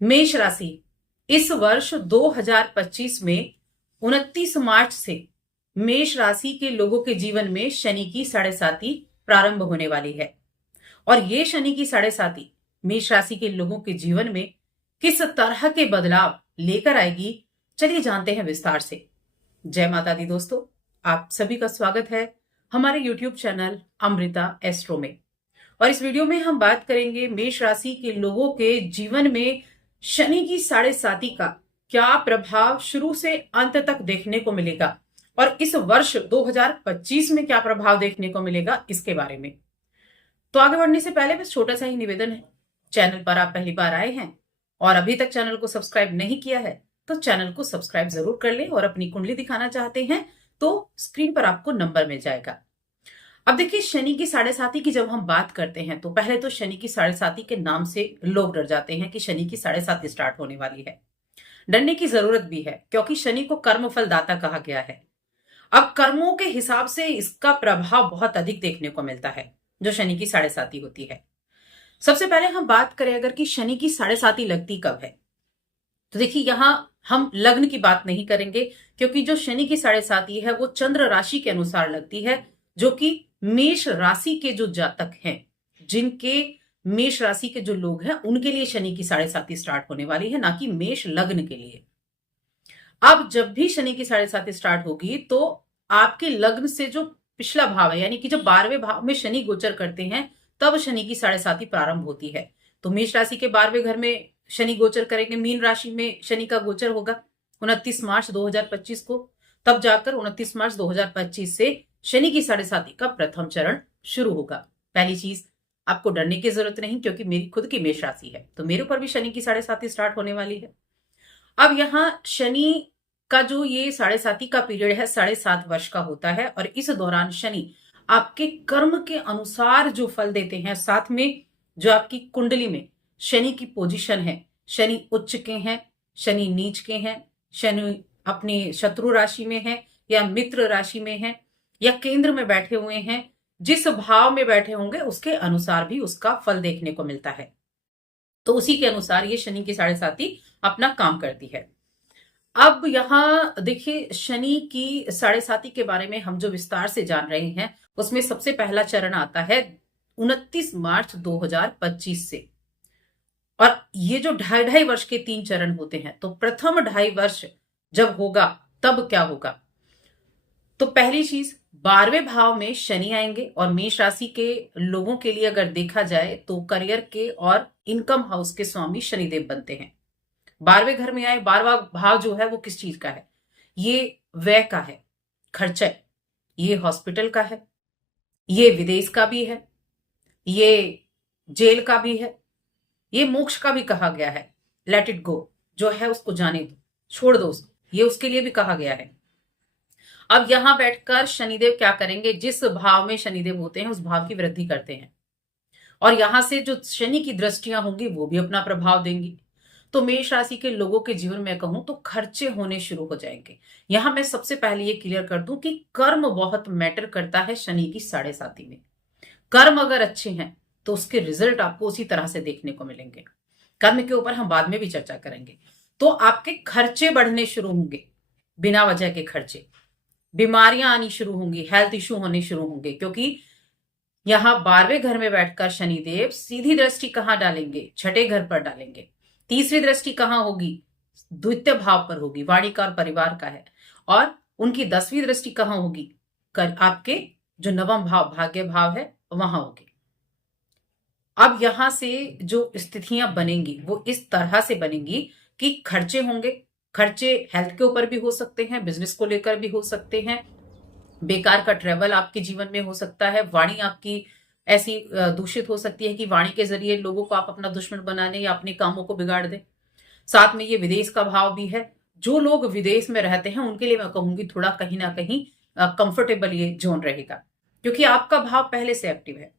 मेष राशि इस वर्ष 2025 में 29 मार्च से मेष राशि के लोगों के जीवन में शनि की साढ़े साती प्रारंभ होने वाली है। और ये शनि की साढ़े साती मेष राशि के लोगों के जीवन में किस तरह के बदलाव लेकर आएगी, चलिए जानते हैं विस्तार से। जय माता दी दोस्तों, आप सभी का स्वागत है हमारे YouTube चैनल अमृता एस्ट्रो में। और इस वीडियो में हम बात करेंगे मेष राशि के लोगों के जीवन में शनि की साढ़े साती का क्या प्रभाव शुरू से अंत तक देखने को मिलेगा और इस वर्ष 2025 में क्या प्रभाव देखने को मिलेगा, इसके बारे में। तो आगे बढ़ने से पहले बस छोटा सा ही निवेदन है, चैनल पर आप पहली बार आए हैं और अभी तक चैनल को सब्सक्राइब नहीं किया है तो चैनल को सब्सक्राइब जरूर कर लें। और अपनी कुंडली दिखाना चाहते हैं तो स्क्रीन पर आपको नंबर मिल जाएगा। अब देखिए, शनि की साढ़े साती की जब हम बात करते हैं तो पहले तो शनि की साढ़े साती के नाम से लोग डर जाते हैं कि शनि की साढ़े साती स्टार्ट होने वाली है। डरने की जरूरत भी है क्योंकि शनि को कर्म फल दाता कहा गया है। अब कर्मों के हिसाब से इसका प्रभाव बहुत अधिक देखने को मिलता है जो शनि की साढ़े साती होती है। सबसे पहले हम बात करें अगर कि शनि की साढ़े साती लगती कब है, तो देखिए यहां हम लग्न की बात नहीं करेंगे क्योंकि जो शनि की साढ़े साती है वो चंद्र राशि के अनुसार लगती है, जो कि मेष राशि के जो जातक हैं, जिनके मेष राशि के जो लोग हैं उनके लिए शनि की साढ़े साती स्टार्ट होने वाली है, ना कि मेष लग्न के लिए। अब जब भी शनि की साढ़े साती स्टार्ट होगी तो आपके लग्न से जो पिछला भाव है, यानी कि जब 12वें भाव में शनि गोचर करते हैं तब शनि की साढ़े साती प्रारंभ होती है। तो मेष राशि के 12वें घर में शनि गोचर करेंगे, मीन राशि में शनि का गोचर होगा 29 मार्च 2025 को, तब जाकर 29 मार्च 2025 से शनि की साढ़े साती का प्रथम चरण शुरू होगा। पहली चीज, आपको डरने की जरूरत नहीं क्योंकि मेरी खुद की मेष राशि है तो मेरे ऊपर भी शनि की साढ़े साती स्टार्ट होने वाली है। अब यहाँ शनि का जो ये साढ़े साती का पीरियड है 7.5 वर्ष का होता है और इस दौरान शनि आपके कर्म के अनुसार जो फल देते हैं, साथ में जो आपकी कुंडली में शनि की पोजीशन है, शनि उच्च के हैं, शनि नीच के हैं, शनि अपनी शत्रु राशि में है या मित्र राशि में है या केंद्र में बैठे हुए हैं, जिस भाव में बैठे होंगे उसके अनुसार भी उसका फल देखने को मिलता है। तो उसी के अनुसार ये शनि की साढ़े साती अपना काम करती है। अब यहां देखिए, शनि की साढ़े साती के बारे में हम जो विस्तार से जान रहे हैं उसमें सबसे पहला चरण आता है 29 मार्च 2025 से। और ये जो 2.5 वर्ष के 3 चरण होते हैं, तो प्रथम 2.5 वर्ष जब होगा तब क्या होगा, तो पहली चीज 12वें भाव में शनि आएंगे और मेष राशि के लोगों के लिए अगर देखा जाए तो करियर के और इनकम हाउस के स्वामी शनिदेव बनते हैं। 12वें घर में आए, 12वां भाव जो है वो किस चीज का है, ये व्यय का है, खर्चा, ये हॉस्पिटल का है, ये विदेश का भी है, ये जेल का भी है, ये मोक्ष का भी कहा गया है। लेट इट गो, जो है उसको जाने दो, छोड़ दो उसको, ये उसके लिए भी कहा गया है। अब यहां बैठकर शनिदेव क्या करेंगे, जिस भाव में शनिदेव होते हैं उस भाव की वृद्धि करते हैं और यहां से जो शनि की दृष्टियां होंगी वो भी अपना प्रभाव देंगी। तो मेष राशि के लोगों के जीवन में कहूं तो खर्चे होने शुरू हो जाएंगे। यहां मैं सबसे पहले ये क्लियर कर दूं कि कर्म बहुत मैटर करता है शनि की साढ़े साती में। कर्म अगर अच्छे हैं तो उसके रिजल्ट आपको उसी तरह से देखने को मिलेंगे। कर्म के ऊपर हम बाद में भी चर्चा करेंगे। तो आपके खर्चे बढ़ने शुरू होंगे, बिना वजह के खर्चे, बीमारियां आनी शुरू होंगी, हेल्थ इश्यू होने शुरू होंगे, क्योंकि यहां 12वें घर में बैठकर शनिदेव सीधी दृष्टि कहां डालेंगे, छठे घर पर डालेंगे। तीसरी दृष्टि कहां होगी, द्वितीय भाव पर होगी, वाणी का और परिवार का है। और उनकी 10वीं दृष्टि कहां होगी, आपके जो नवम भाव भाग्य भाव है वहां होगी। अब यहां से जो स्थितियां बनेंगी वो इस तरह से बनेंगी कि खर्चे होंगे। खर्चे हेल्थ के ऊपर भी हो सकते हैं, बिजनेस को लेकर भी हो सकते हैं, बेकार का ट्रेवल आपके जीवन में हो सकता है, वाणी आपकी ऐसी दूषित हो सकती है कि वाणी के जरिए लोगों को आप अपना दुश्मन बनाने या अपने कामों को बिगाड़ दें। साथ में ये विदेश का भाव भी है। जो लोग विदेश में रहते हैं उनके लिए मैं कहूंगी थोड़ा कहीं ना कहीं कंफर्टेबल ये जोन रहेगा, क्योंकि आपका भाव पहले से एक्टिव है।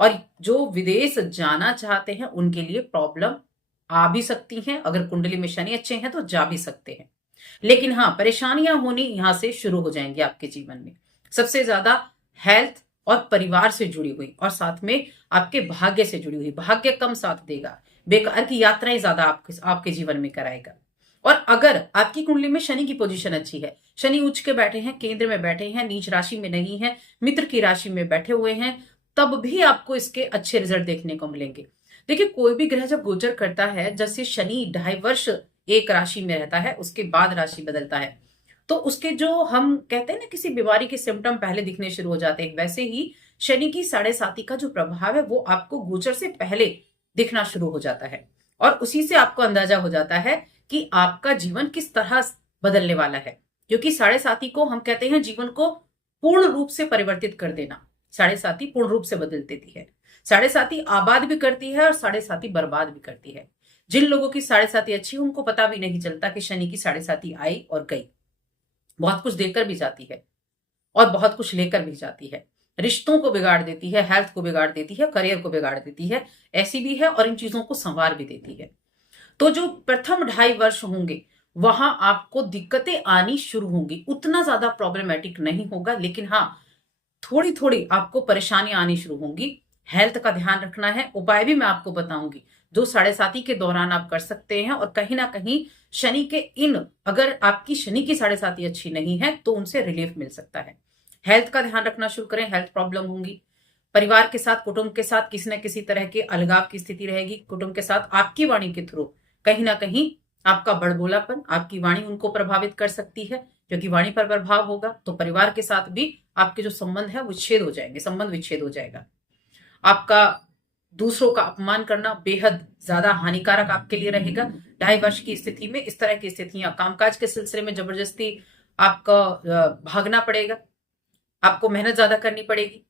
और जो विदेश जाना चाहते हैं उनके लिए प्रॉब्लम आ भी सकती हैं, अगर कुंडली में शनि अच्छे हैं तो जा भी सकते हैं। लेकिन हाँ, परेशानियां होनी यहां से शुरू हो जाएंगी आपके जीवन में। सबसे ज्यादा हेल्थ और परिवार से जुड़ी हुई और साथ में आपके भाग्य से जुड़ी हुई। भाग्य कम साथ देगा, बेकार की यात्राएं ज्यादा आपके जीवन में कराएगा। और अगर आपकी कुंडली में शनि की पोजीशन अच्छी है, शनि उच्च के बैठे हैं, केंद्र में बैठे हैं, नीच राशि में नहीं है, मित्र की राशि में बैठे हुए हैं, तब भी आपको इसके अच्छे रिजल्ट देखने को मिलेंगे। देखिए, कोई भी ग्रह जब गोचर करता है, जैसे शनि 2.5 वर्ष एक राशि में रहता है, उसके बाद राशि बदलता है, तो उसके जो हम कहते हैं ना, किसी बीमारी के सिम्टम पहले दिखने शुरू हो जाते हैं, वैसे ही शनि की 7.5 का जो प्रभाव है वो आपको गोचर से पहले दिखना शुरू हो जाता है। और उसी से आपको अंदाजा हो जाता है कि आपका जीवन किस तरह बदलने वाला है। क्योंकि 7.5 को हम कहते हैं जीवन को पूर्ण रूप से परिवर्तित कर देना। 7.5 पूर्ण रूप से बदल देती है। 7.5 आबाद भी करती है और 7.5 बर्बाद भी करती है। जिन लोगों की 7.5 अच्छी, उनको पता भी नहीं चलता कि शनि की 7.5 आई और गई। बहुत कुछ देकर भी जाती है और बहुत कुछ लेकर भी जाती है। रिश्तों को बिगाड़ देती है, हेल्थ को बिगाड़ देती है, करियर को बिगाड़ देती है, ऐसी भी है, और इन चीजों को संवार भी देती है। तो जो प्रथम 2.5 वर्ष होंगे, वहां आपको दिक्कतें आनी शुरू होंगी। उतना ज्यादा प्रॉब्लमेटिक नहीं होगा, लेकिन हाँ, थोड़ी थोड़ी आपको परेशानियां आनी शुरू होंगी। हेल्थ का ध्यान रखना है। उपाय भी मैं आपको बताऊंगी जो 7.5 के दौरान आप कर सकते हैं। और कहीं ना कहीं शनि के अगर आपकी शनि की 7.5 अच्छी नहीं है तो उनसे रिलीफ मिल सकता है। हेल्थ का ध्यान रखना शुरू करें, हेल्थ प्रॉब्लम होंगी। परिवार के साथ, कुटुंब के साथ किसी न किसी तरह के अलगाव की स्थिति रहेगी। कुटुंब के साथ आपकी वाणी के थ्रू कहीं ना कहीं आपका बड़बोलापन, आपकी वाणी उनको प्रभावित कर सकती है। क्योंकि वाणी पर प्रभाव होगा तो परिवार के साथ भी आपके जो संबंध है वो विच्छेद हो जाएंगे, संबंध विच्छेद हो जाएगा। आपका दूसरों का अपमान करना बेहद ज्यादा हानिकारक आपके लिए रहेगा। 2.5 वर्ष की स्थिति में इस तरह की स्थितियां, कामकाज के सिलसिले में जबरदस्ती आपका भागना पड़ेगा, आपको मेहनत ज्यादा करनी पड़ेगी,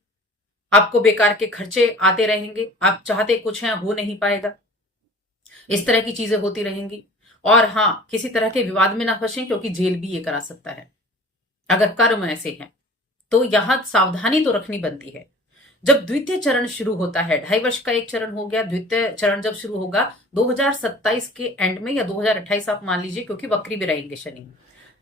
आपको बेकार के खर्चे आते रहेंगे, आप चाहते कुछ हैं हो नहीं पाएगा, इस तरह की चीजें होती रहेंगी। और हाँ, किसी तरह के विवाद में ना फंसें, क्योंकि जेल भी ये करा सकता है अगर कर्म ऐसे हैं। तो यहां सावधानी तो रखनी बनती है। जब द्वितीय चरण शुरू होता है, 2.5 वर्ष का एक चरण हो गया, द्वितीय चरण जब शुरू होगा 2027 के एंड में या 2028 आप मान लीजिए, क्योंकि वक्री भी रहेंगे शनि।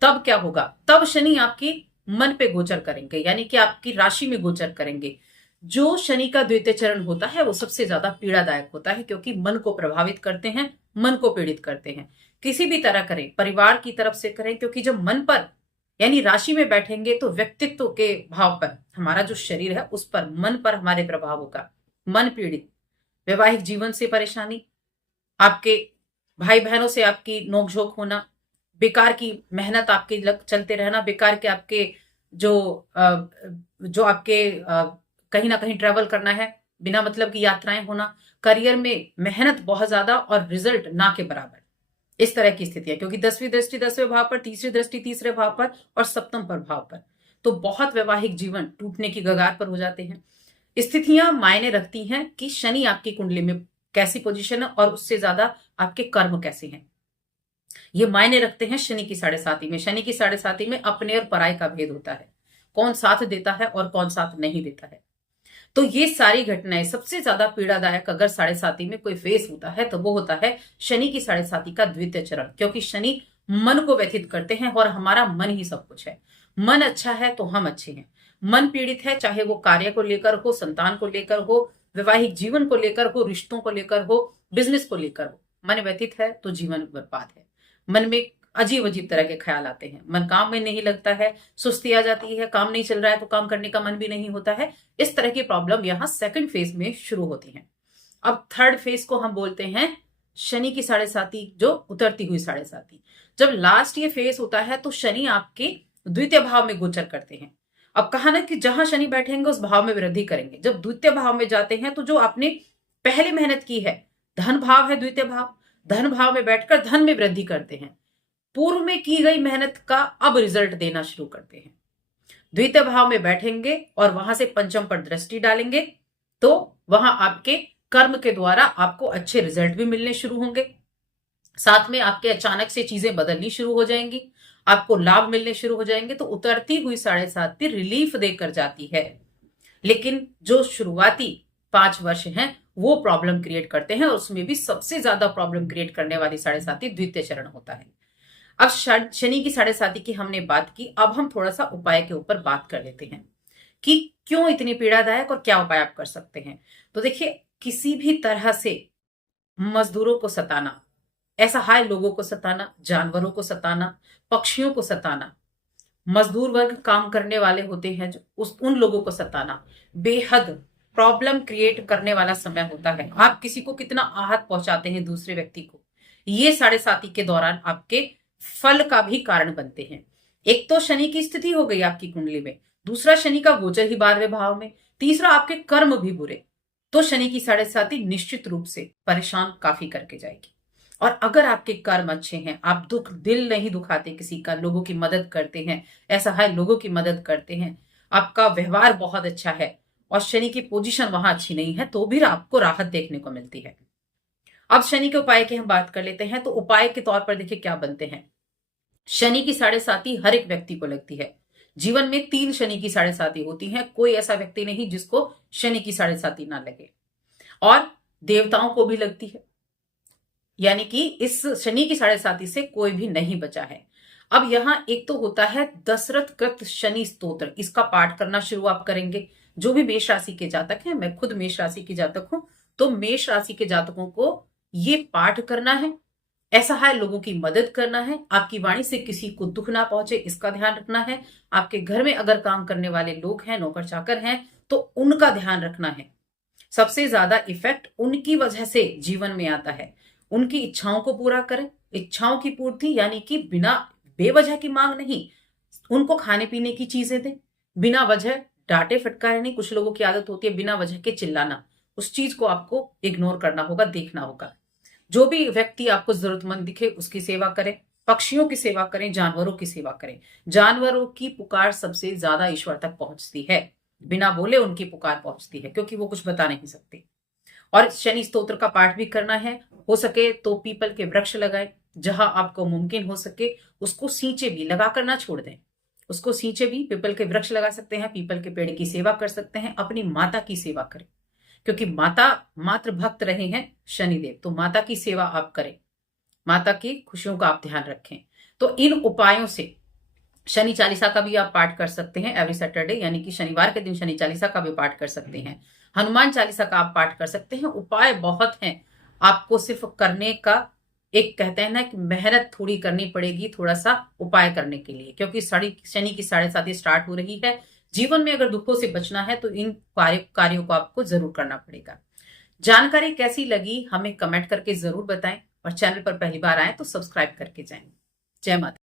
तब क्या होगा, तब शनि आपकी मन पे गोचर करेंगे, यानी कि आपकी राशि में गोचर करेंगे। जो शनि का द्वितीय चरण होता है वो सबसे ज्यादा पीड़ादायक होता है, क्योंकि मन को प्रभावित करते हैं, मन को पीड़ित करते हैं। किसी भी तरह करें, परिवार की तरफ से करें, क्योंकि जब मन पर यानी राशि में बैठेंगे तो व्यक्तित्व के भाव पर, हमारा जो शरीर है उस पर, मन पर हमारे प्रभाव होगा। मन पीड़ित, वैवाहिक जीवन से परेशानी, आपके भाई बहनों से आपकी नोकझोंक होना, बेकार की मेहनत आपके चलते रहना, बेकार के आपके जो जो आपके कहीं ना कहीं ट्रेवल करना है, बिना मतलब की यात्राएं होना, करियर में मेहनत बहुत ज्यादा और रिजल्ट ना के बराबर, इस तरह की स्थिति है। क्योंकि 10वीं दृष्टि 10वें भाव पर, तीसरी दृष्टि तीसरे भाव पर और सप्तम पर भाव पर, तो बहुत वैवाहिक जीवन टूटने की कगार पर हो जाते हैं। स्थितियां मायने रखती हैं कि शनि आपकी कुंडली में कैसी पोजीशन है और उससे ज्यादा आपके कर्म कैसे हैं, ये मायने रखते हैं। शनि की 7.5 में, शनि की 7.5 में अपने और पराये का भेद होता है, कौन साथ देता है और कौन साथ नहीं देता है। तो ये सारी घटनाएं सबसे ज्यादा पीड़ादायक अगर 7.5 में कोई फेस होता है तो वो होता है शनि की 7.5 का द्वितीय चरण। क्योंकि शनि मन को व्यथित करते हैं और हमारा मन ही सब कुछ है। मन अच्छा है तो हम अच्छे हैं। मन पीड़ित है, चाहे वो कार्य को लेकर हो, संतान को लेकर हो, वैवाहिक जीवन को लेकर हो, रिश्तों को लेकर हो, बिजनेस को लेकर हो, मन व्यथित है तो जीवन बर्बाद है। मन में अजीब अजीब तरह के ख्याल आते हैं, मन काम में नहीं लगता है, सुस्ती आ जाती है, काम नहीं चल रहा है तो काम करने का मन भी नहीं होता है। इस तरह की प्रॉब्लम यहाँ सेकंड फेज में शुरू होती है। अब थर्ड फेज को हम बोलते हैं शनि की 7.5, जो उतरती हुई 7.5। जब लास्ट ये फेज होता है तो शनि आपके द्वितीय भाव में गोचर करते हैं। अब कहा ना कि जहां शनि बैठेंगे उस भाव में वृद्धि करेंगे। जब द्वितीय भाव में जाते हैं तो जो आपने पहले मेहनत की है, धन भाव है द्वितीय भाव, धन भाव में बैठकर धन में वृद्धि करते हैं। पूर्व में की गई मेहनत का अब रिजल्ट देना शुरू करते हैं। द्वितीय भाव में बैठेंगे और वहां से पंचम पर दृष्टि डालेंगे तो वहां आपके कर्म के द्वारा आपको अच्छे रिजल्ट भी मिलने शुरू होंगे। साथ में आपके अचानक से चीजें बदलनी शुरू हो जाएंगी, आपको लाभ मिलने शुरू हो जाएंगे। तो उतरती हुई 7.5 रिलीफ देकर जाती है, लेकिन जो शुरुआती 5 वर्ष हैं वो प्रॉब्लम क्रिएट करते हैं, और उसमें भी सबसे ज्यादा प्रॉब्लम क्रिएट करने वाली 7.5 द्वितीय चरण होता है। अब शनि की 7.5 की हमने बात की, अब हम थोड़ा सा उपाय के ऊपर बात कर लेते हैं कि क्यों इतनी पीड़ादायक और क्या उपाय आप कर सकते हैं। तो देखिए, किसी भी तरह से मजदूरों को सताना, असहाय लोगों को सताना, जानवरों को सताना, पक्षियों को सताना, मजदूर वर्ग काम करने वाले होते हैं जो उन लोगों को सताना, बेहद प्रॉब्लम क्रिएट करने वाला समय होता है। आप किसी को कितना आहत पहुंचाते हैं दूसरे व्यक्ति को, ये साढ़े साती के दौरान आपके फल का भी कारण बनते हैं। एक तो शनि की स्थिति हो गई आपकी कुंडली में, दूसरा शनि का गोचर ही 12वें भाव में, तीसरा आपके कर्म भी बुरे। तो शनि की साढ़े साती निश्चित रूप से परेशान काफी करके जाएगी। और अगर आपके कर्म अच्छे हैं, आप दिल नहीं दुखाते किसी का, लोगों की मदद करते हैं, ऐसा है लोगों की मदद करते हैं, आपका व्यवहार बहुत अच्छा है और शनि की पोजीशन वहां अच्छी नहीं है, तो भी आपको राहत देखने को मिलती है। अब शनि के उपाय की हम बात कर लेते हैं। तो उपाय के तौर पर देखिए क्या बनते हैं। शनि की साढ़े साती हर एक व्यक्ति को लगती है। जीवन में 3 शनि की साढ़े साती होती है, कोई ऐसा व्यक्ति नहीं जिसको शनि की साढ़े साती ना लगे। और देवताओं को भी लगती है, यानी कि इस शनि की साढ़े साती से कोई भी नहीं बचा है। अब यहां एक तो होता है दशरथ कृत शनि स्तोत्र, इसका पाठ करना शुरू आप करेंगे। जो भी मेष राशि के जातक हैं, मैं खुद मेष राशि की जातक हूं, तो मेष राशि के जातकों को ये पाठ करना है, असहाय लोगों की मदद करना है, आपकी वाणी से किसी को दुख ना पहुंचे इसका ध्यान रखना है। आपके घर में अगर काम करने वाले लोग हैं, नौकर चाकर हैं, तो उनका ध्यान रखना है। सबसे ज्यादा इफेक्ट उनकी वजह से जीवन में आता है। उनकी इच्छाओं को पूरा करें। इच्छाओं की पूर्ति यानी कि बिना बेवजह की मांग नहीं, उनको खाने पीने की चीजें दें। बिना वजह डांटे फटकारे नहीं, कुछ लोगों की आदत होती है बिना वजह के चिल्लाना, उस चीज को आपको इग्नोर करना होगा, देखना होगा। जो भी व्यक्ति आपको जरूरतमंद दिखे उसकी सेवा करें, पक्षियों की सेवा करें, जानवरों की सेवा करें। जानवरों की पुकार सबसे ज्यादा ईश्वर तक पहुंचती है, बिना बोले उनकी पुकार पहुंचती है, क्योंकि वो कुछ बता नहीं सकते। और शनि स्तोत्र का पाठ भी करना है। हो सके तो पीपल के वृक्ष लगाएं, जहां आपको मुमकिन हो सके उसको सींचे भी, लगा कर ना छोड़ दें, उसको सींचे भी। पीपल के वृक्ष लगा सकते हैं, पीपल के पेड़ की सेवा कर सकते हैं, अपनी माता की सेवा करें, क्योंकि माता मातृ भक्त रहे हैं शनिदेव, तो माता की सेवा आप करें, माता की खुशियों का आप ध्यान रखें। तो इन उपायों से शनि चालीसा का भी आप पाठ कर सकते हैं एवरी सैटरडे, यानी कि शनिवार के दिन शनि चालीसा का भी पाठ कर सकते हैं। हनुमान चालीसा का आप पाठ कर सकते हैं। उपाय बहुत हैं, आपको सिर्फ करने का एक कहते हैं ना कि मेहनत थोड़ी करनी पड़ेगी, थोड़ा सा उपाय करने के लिए, क्योंकि शनि की साढ़े साती स्टार्ट हो रही है। जीवन में अगर दुखों से बचना है तो इन कार्यों को आपको जरूर करना पड़ेगा। जानकारी कैसी लगी हमें कमेंट करके जरूर बताएं, और चैनल पर पहली बार आए तो सब्सक्राइब करके जाएं। जय माता।